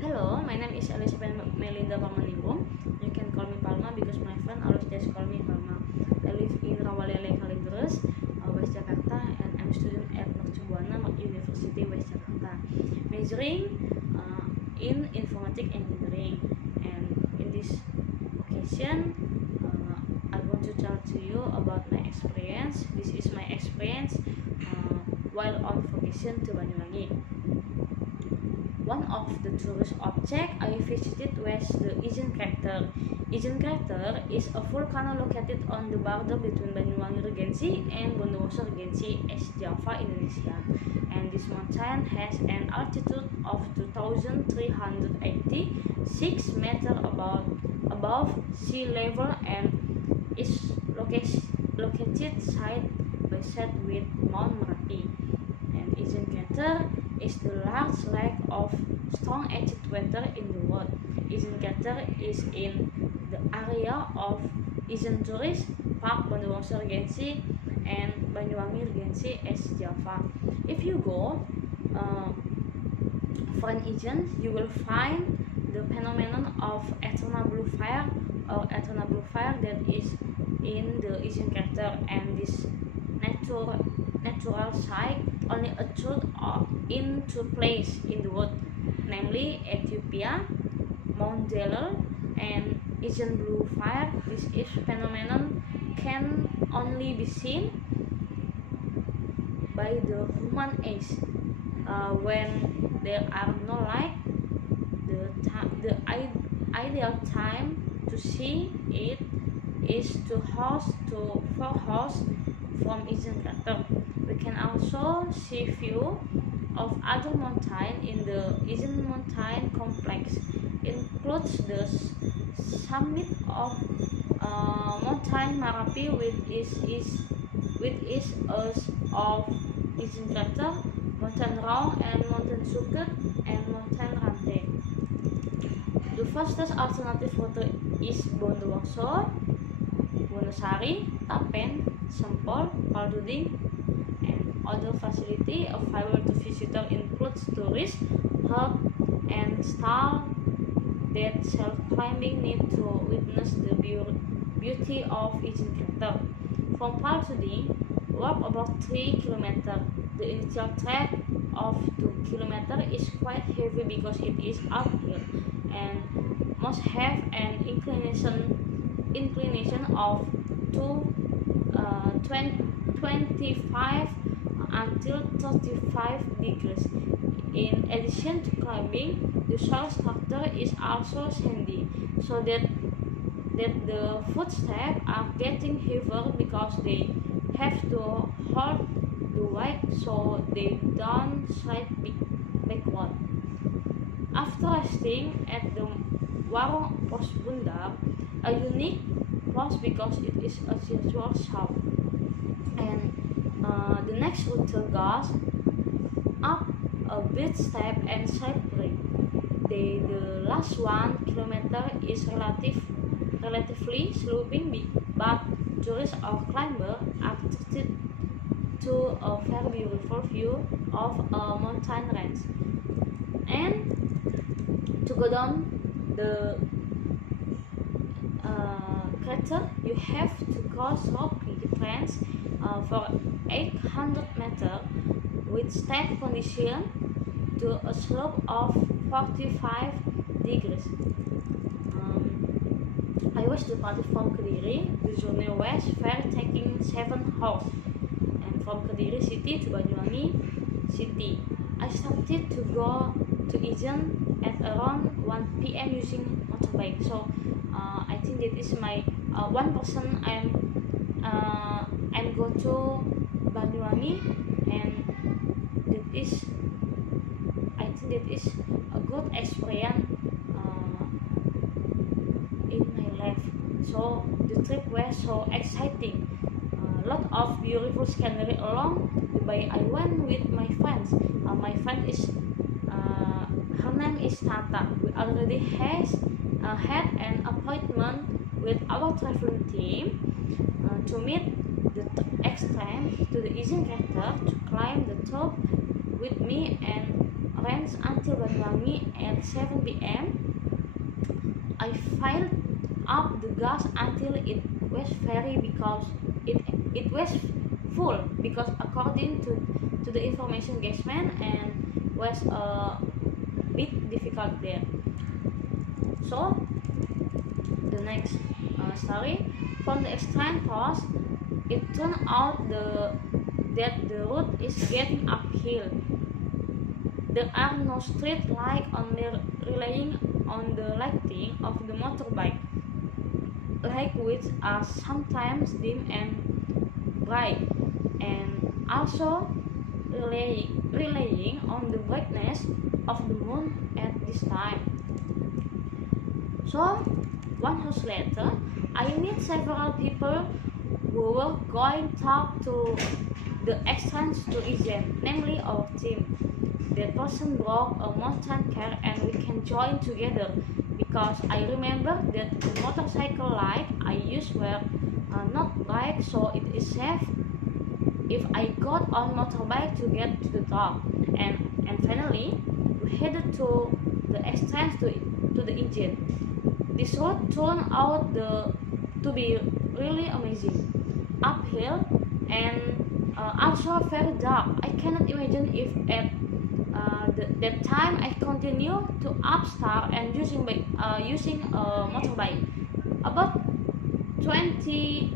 Hello, my name is Elizabeth Melinda Pamaningrum. You can call me Palma because my friend always just call me Palma. I live in Rawalele, Kalideres, West Jakarta, and I'm student at Mercubuana University, West Jakarta, majoring in informatic engineering. And in this occasion, I want to tell to you about my experience. This is my experience while on vacation to Banyuwangi. One of the tourist objects I visited was the Ijen Crater. Ijen Crater is a volcano located on the border between Banyuwangi Regency and Bondowoso Regency, East Java, Indonesia. And this mountain has an altitude of 2,386 meters above sea level and is located side by side with Mount Merapi. And Ijen Crater is the largest lake of strong-edged water in the world. Ijen Crater is in the area of Ijen Tourist Park, Bondowoso Regency, and Banyuwangi Regency, East Java. If you go for an Ijen, you will find the phenomenon of eternal blue fire that is in the Ijen Crater, and this natural site only occurred in two places in the world, namely Ethiopia, Mount Delel, and Ijen Blue Fire. This phenomenon can only be seen by the human age when there are no light. The ideal time to see it is 2 hours to 4 hours from Ijen Crater. We can also see view of other mountains in the Ijen mountain complex. It includes the summit of Mountain Merapi with its of Ijen Crater, Mountain Raung, and Mountain Suket, and Mountain Rante. The fastest alternative route is Bondowoso, Wonosari, Tapen, Sempol, Palduding, and other facility available to visitors includes tourist hut and stall that self-climbing need to witness the beauty of Ijen Crater. From Palduding, walk about 3 km. The initial trek of 2 km is quite heavy because it is uphill and must have an inclination of 25 until 35 degrees. In addition to climbing, the soil structure is also sandy, so that the footsteps are getting heavier because they have to hold the weight so they don't slide backward. After resting at the Warung Pos Bundar, a unique post because it is a virtual shop, and the next route goes up a bit steep and slippery. The last 1 km is relatively sloping, but tourists or climbers are treated to a very beautiful view of a mountain range. And to go down the crater, you have to cross rocky plains for 800 meters with steep condition to a slope of 45 degrees. I was departed from Kediri. The journey was fair, taking 7 hours, and from Kediri city to Banyuwangi city. I started to go to Ijen at around 1 p.m. using motorbike. So I think that is my one person I'm go to Banyuwangi, and I think that is a good experience in my life. So the trip was so exciting. A lot of beautiful scenery along the way. I went with my friends. My friend is her name is Tata. We already had an appointment with our traveling team to meet the extreme to the Ijen Crater to climb the top with me and rains until Banyuwangi at 7 p.m. I filled up the gas until it was it was full, because according to the information gasman, and was a bit difficult there. So the next story, from the extreme post, it turned out that the route is getting uphill. There are no street lights, only relying on the lighting of the motorbike, light which are sometimes dim and bright, and also relying on the brightness of the moon at this time. So 1 hour later, I met several people who were going to talk to the exchange to Ijen, namely our team. That person brought a mountain car and we can join together, because I remember that the motorcycle light I used were not bright, so it is safe if I got on motorbike to get to the top. And finally, we headed to the exchange to the Ijen. This road turned out to be really amazing, uphill and also very dark. I cannot imagine if at that time I continue to upstart and using a motorbike. About 30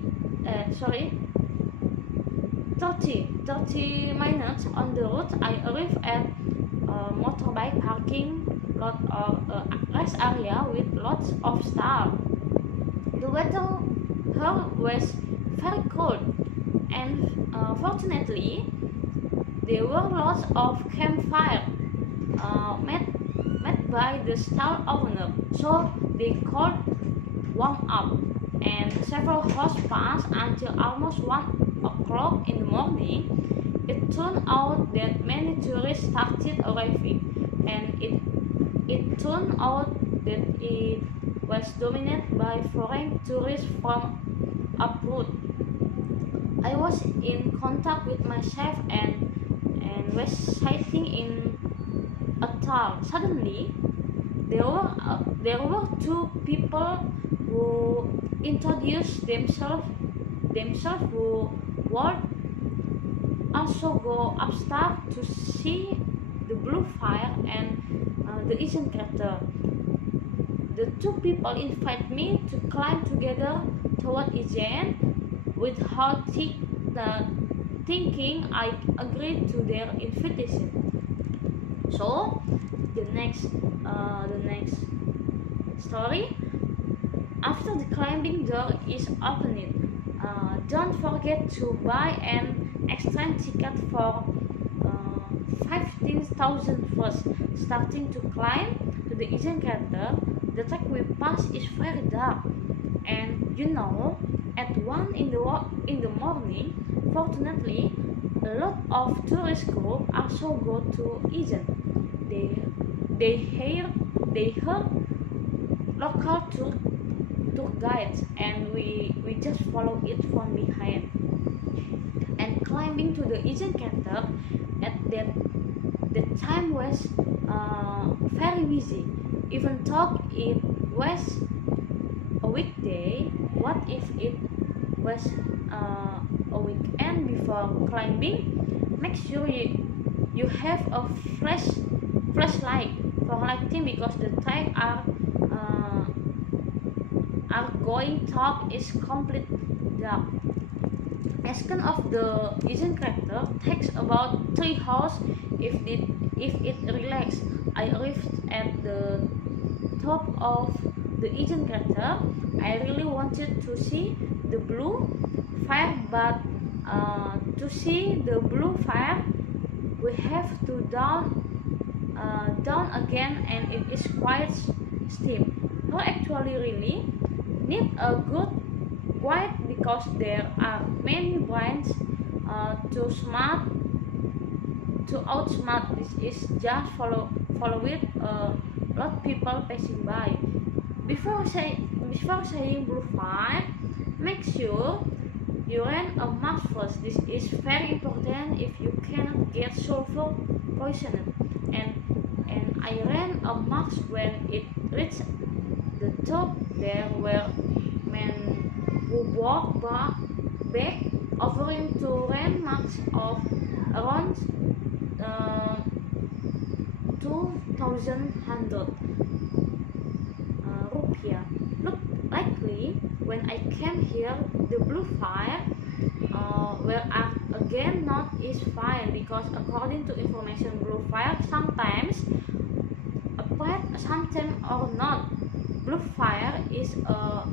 minutes on the route, I arrived at a motorbike parking lot or rest area with lots of stuff. The weather here was very cold, and fortunately there were lots of campfire made by the stall owner, so they could warm up, and several hours passed until almost 1 o'clock in the morning. It turned out that many tourists started arriving, and it turned out that it was dominated by foreign tourists from abroad. I was in contact with my chef and was sitting in a table. Suddenly, there were two people who introduced themselves who would also go upstairs to see the blue fire and the Ijen crater. The two people invited me to climb together toward Ijen. Without thinking, I agreed to their invitation. So the next story. After the climbing door is opened, don't forget to buy an extra ticket for 15,000 first. Starting to climb to the Ijen crater, the track we pass is very dark, and at 1 in the morning, fortunately, a lot of tourist groups also go to Ijen. They heard local tour guides, and we just follow it from behind. And climbing to the Ijen crater at that time was very busy. Even though it was a weekday, what if it was a weekend? Before climbing, make sure you have a flashlight for lighting, because the track are going top is completely dark. Ascent of the Ijen crater takes about 3 hours if it relaxes. I arrived at the top of the Ijen crater. I really wanted to see the blue fire, but to see the blue fire we have to down again, and it is quite steep. We actually really need a good guide, because there are many brands to outsmart. This is just follow it. Lot of people passing by. Before saying blue fire, make sure you rent a mask first. This is very important if you cannot get sulfur poisoned. And and I ran a march. When it reached the top, there were men who walked back, offering to rent marks of around 2,100 rupiah. Look, likely when I came here, the blue fire where again not is fine, because according to information, blue fire sometimes appear, sometimes or not. Blue fire is a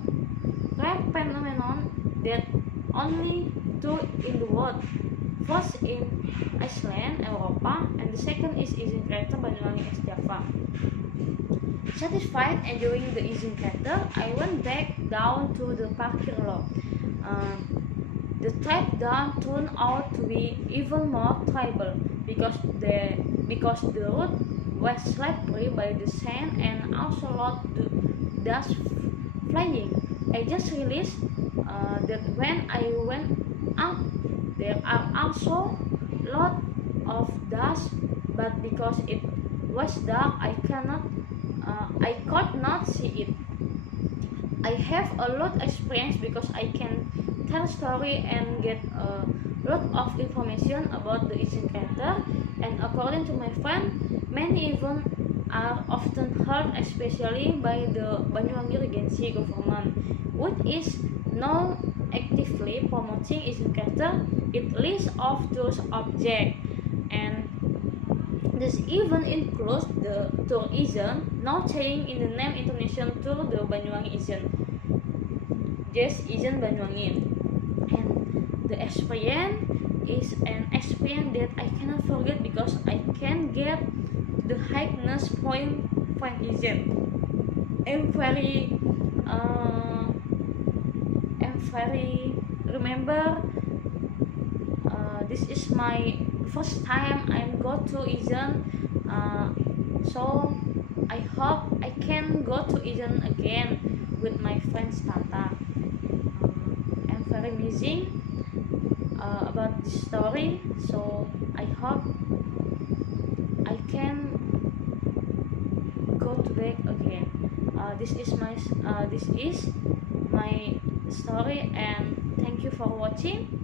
rare phenomenon that only two in the world. First in Iceland, Europa, and the second is Izin Crater, Banyuwangi, East Java. Satisfied enjoying the Izin Crater, I went back down to the parkir lot. The trip down turned out to be even more trouble because the road was slippery by the sand and also lot of dust flying. I just realized that when I went up, there are also lot of dust, but because it was dark, I could not see it. I have a lot of experience because I can tell story and get a lot of information about the Izin Crater, and according to my friend, many events are often held, especially by the Banyuwangi Regency government, which is now actively promoting Izin Crater. It lists of tourist objects, and this event includes the tour Izin, now changing in the name international tour the Banyuwangi Izin, just Izin Banyuwangi. And the experience is an experience that I cannot forget because I can get the highest point Izin. I'm very remember this is my first time I go to Izin, so I hope I can go to Izin again with my friends Tata. I'm very amazing about this story, so I hope I can go to back again. This is my story, and thank you for watching.